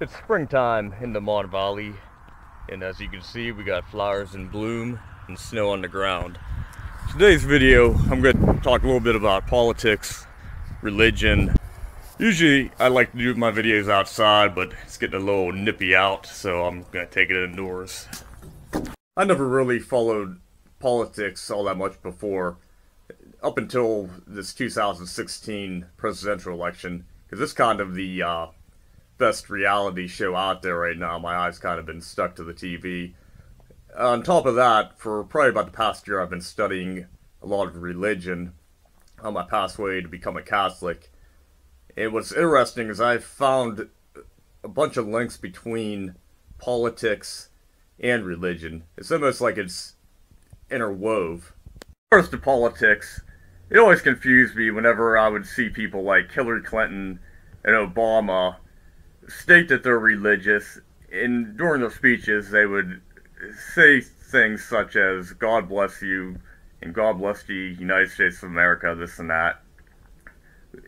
It's springtime in the Mon Valley, and as you can see, we got flowers in bloom and snow on the ground. Today's video, I'm going to talk a little bit about politics, religion. Usually, I like to do my videos outside, but it's getting a little nippy out, so I'm going to take it indoors. I never really followed politics all that much before, up until this 2016 presidential election, because it's kind of the best reality show out there right now. My eyes kind of been stuck to the TV. On top of that, for probably about the past year, I've been studying a lot of religion on my pathway to become a Catholic. And what's interesting is I found a bunch of links between politics and religion. It's almost like it's interwove. First to politics, it always confused me whenever I would see people like Hillary Clinton and Obama state that they're religious, and during their speeches they would say things such as "God bless you" and "God bless the United States of America," this and that.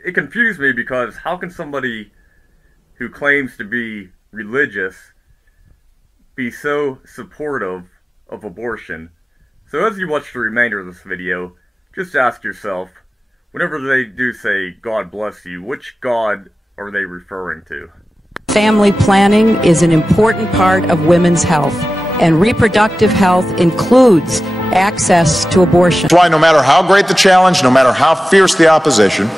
It confused me because how can somebody who claims to be religious be so supportive of abortion? So as you watch the remainder of this video, just ask yourself, whenever they do say "God bless you," which God are they referring to? Family planning is an important part of women's health, and reproductive health includes access to abortion. That's why no matter how great the challenge, no matter how fierce the opposition,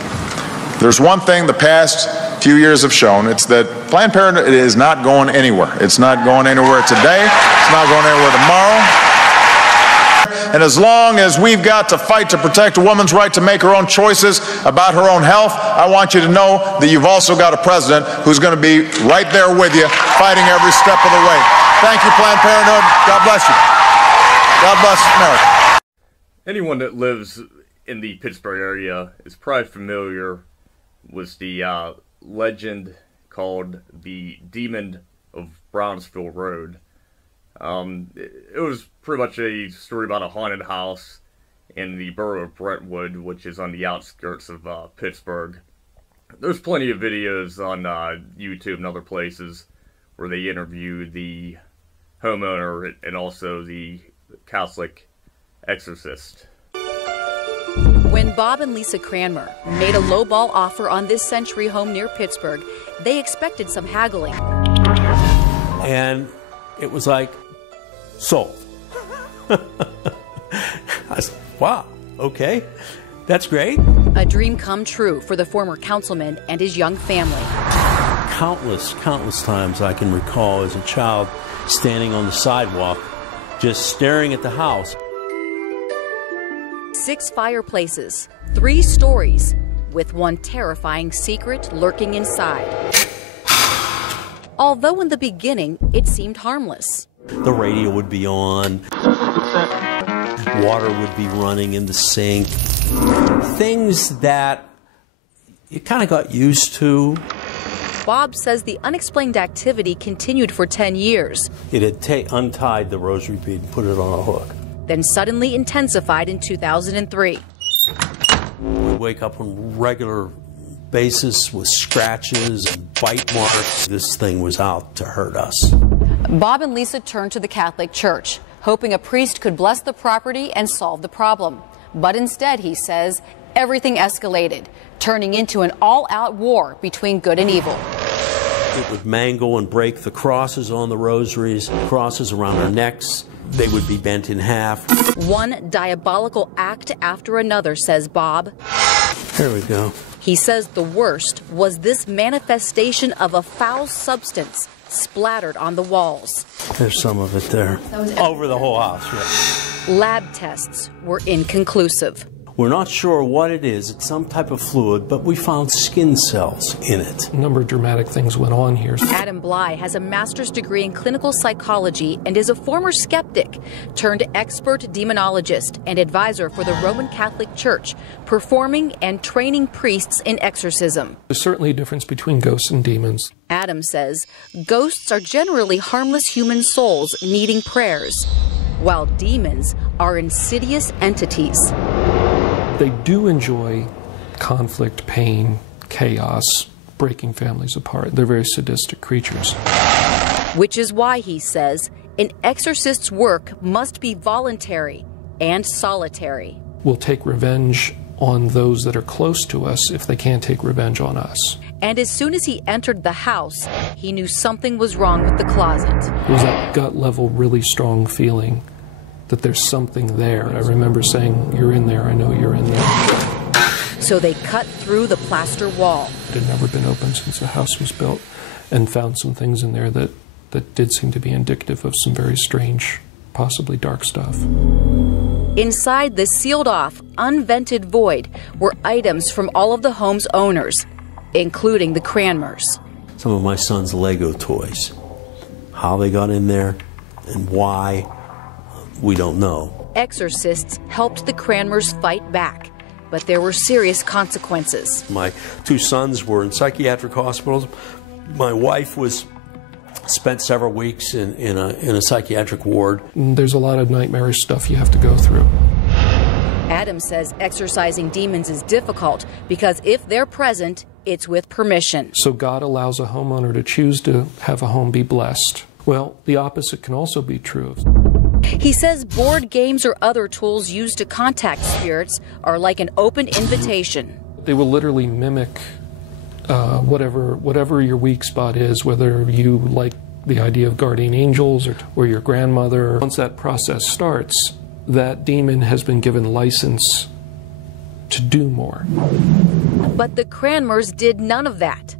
there's one thing the past few years have shown. It's that Planned Parenthood is not going anywhere. It's not going anywhere today. It's not going anywhere tomorrow. And as long as we've got to fight to protect a woman's right to make her own choices about her own health, I want you to know that you've also got a president who's going to be right there with you, fighting every step of the way. Thank you, Planned Parenthood. God bless you. God bless America. Anyone that lives in the Pittsburgh area is probably familiar with the legend called the Demon of Brownsville Road. It was pretty much a story about a haunted house in the borough of Brentwood, which is on the outskirts of Pittsburgh. There's plenty of videos on YouTube and other places where they interview the homeowner and also the Catholic exorcist. When Bob and Lisa Cranmer made a lowball offer on this Century home near Pittsburgh, they expected some haggling. And it was like, sold. I said, wow, okay, that's great. A dream come true for the former councilman and his young family. Countless times I can recall as a child standing on the sidewalk, just staring at the house. 6 fireplaces, 3 stories, with one terrifying secret lurking inside. Although in the beginning, it seemed harmless. The radio would be on, water would be running in the sink, things that you kind of got used to. Bob says the unexplained activity continued for 10 years. It had untied the rosary bead and put it on a hook. Then suddenly intensified in 2003. We'd wake up on a regular basis with scratches and bite marks. This thing was out to hurt us. Bob and Lisa turned to the Catholic Church, hoping a priest could bless the property and solve the problem. But instead, he says, everything escalated, turning into an all-out war between good and evil. It would mangle and break the crosses on the rosaries, crosses around our necks. They would be bent in half. One diabolical act after another, says Bob. There we go. He says the worst was this manifestation of a foul substance splattered on the walls. There's some of it there. Over the whole house, yeah. Lab tests were inconclusive. We're not sure what it is. It's some type of fluid, but we found skin cells in it. A number of dramatic things went on here. Adam Bly has a master's degree in clinical psychology and is a former skeptic turned expert demonologist and advisor for the Roman Catholic Church, performing and training priests in exorcism. There's certainly a difference between ghosts and demons. Adam says ghosts are generally harmless human souls needing prayers, while demons are insidious entities. They do enjoy conflict, pain, chaos, breaking families apart. They're very sadistic creatures. Which is why, he says, an exorcist's work must be voluntary and solitary. We'll take revenge on those that are close to us if they can't take revenge on us. And as soon as he entered the house, he knew something was wrong with the closet. It was that gut level, really strong feeling that there's something there. I remember saying, "You're in there, I know you're in there." So they cut through the plaster wall. It had never been opened since the house was built, and found some things in there that did seem to be indicative of some very strange, possibly dark stuff. Inside the sealed-off, unvented void were items from all of the home's owners, including the Cranmers. Some of my son's Lego toys. How they got in there and why, we don't know. Exorcists helped the Cranmers fight back, but there were serious consequences. My two sons were in psychiatric hospitals. My wife spent several weeks in a psychiatric ward. There's a lot of nightmarish stuff you have to go through. Adam says exorcising demons is difficult because if they're present, it's with permission. So God allows a homeowner to choose to have a home be blessed. Well, the opposite can also be true. He says board games or other tools used to contact spirits are like an open invitation. They will literally mimic whatever your weak spot is, whether you like the idea of guardian angels or your grandmother. Once that process starts, that demon has been given license to do more. But the Cranmers did none of that.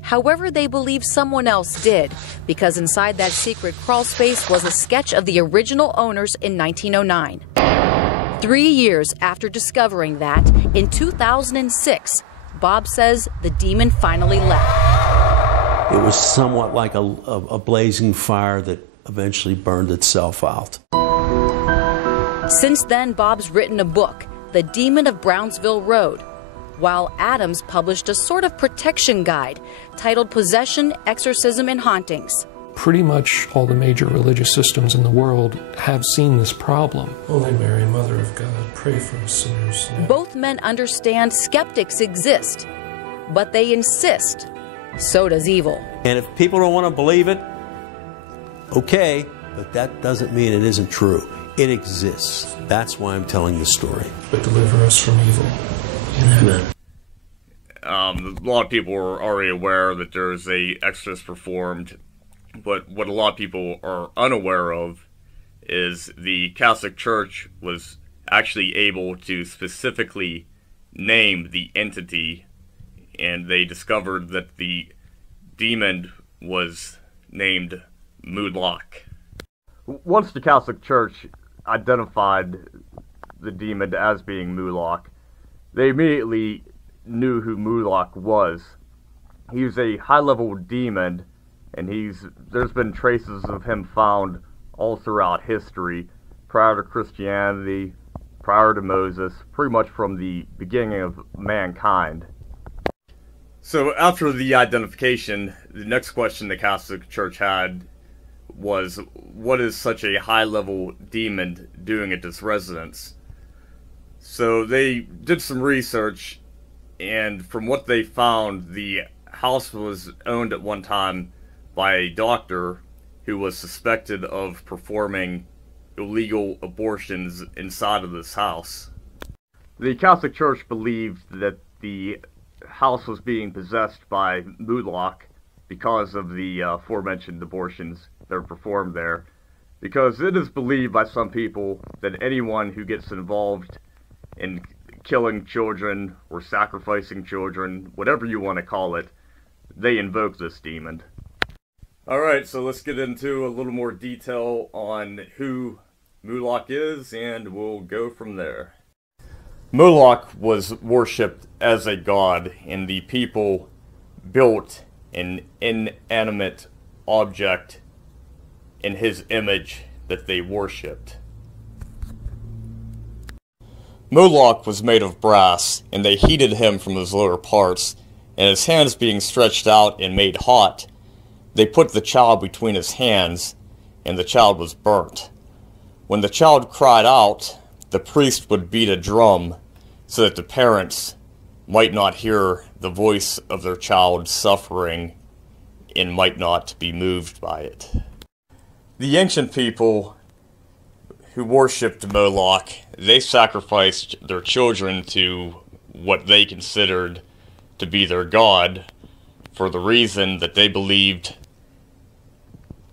However, they believe someone else did, because inside that secret crawl space was a sketch of the original owners in 1909. 3 years after discovering that, in 2006, Bob says the demon finally left. It was somewhat like a blazing fire that eventually burned itself out. Since then, Bob's written a book, The Demon of Brownsville Road, while Adams published a sort of protection guide titled Possession, Exorcism, and Hauntings. Pretty much all the major religious systems in the world have seen this problem. Holy Mary, Mother of God, pray for us sinners. Both men understand skeptics exist, but they insist so does evil. And if people don't want to believe it, okay, but that doesn't mean it isn't true. It exists. That's why I'm telling the story. But deliver us from evil. Amen. A lot of people are already aware that there's a exorcist performed, but what a lot of people are unaware of is the Catholic Church was actually able to specifically name the entity, and they discovered that the demon was named Moloch. Once the Catholic Church identified the demon as being Moloch, they immediately knew who Moloch was. He was a high-level demon, and there's been traces of him found all throughout history, prior to Christianity, prior to Moses, pretty much from the beginning of mankind. So after the identification, the next question the Catholic Church had was, what is such a high-level demon doing at this residence? So they did some research, and from what they found, the house was owned at one time by a doctor who was suspected of performing illegal abortions inside of this house. The Catholic Church believed that the house was being possessed by Moloch because of the aforementioned abortions that are performed there, because it is believed by some people that anyone who gets involved in killing children or sacrificing children, whatever you want to call it, they invoke this demon. Alright, so let's get into a little more detail on who Moloch is, and we'll go from there. Moloch was worshipped as a god, and the people built an inanimate object in his image that they worshipped. Moloch was made of brass, and they heated him from his lower parts, and his hands being stretched out and made hot, they put the child between his hands, and the child was burnt. When the child cried out, the priest would beat a drum so that the parents might not hear the voice of their child suffering and might not be moved by it. The ancient people who worshipped Moloch, they sacrificed their children to what they considered to be their god for the reason that they believed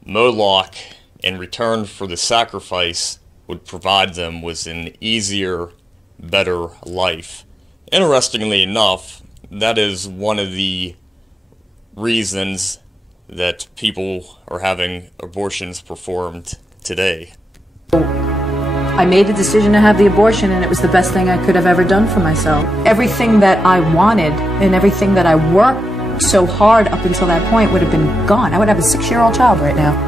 Moloch, in return for the sacrifice, would provide them with an easier, better life. Interestingly enough, that is one of the reasons that people are having abortions performed today. I made the decision to have the abortion, and it was the best thing I could have ever done for myself. Everything that I wanted and everything that I worked so hard up until that point would have been gone. I would have a 6-year-old child right now.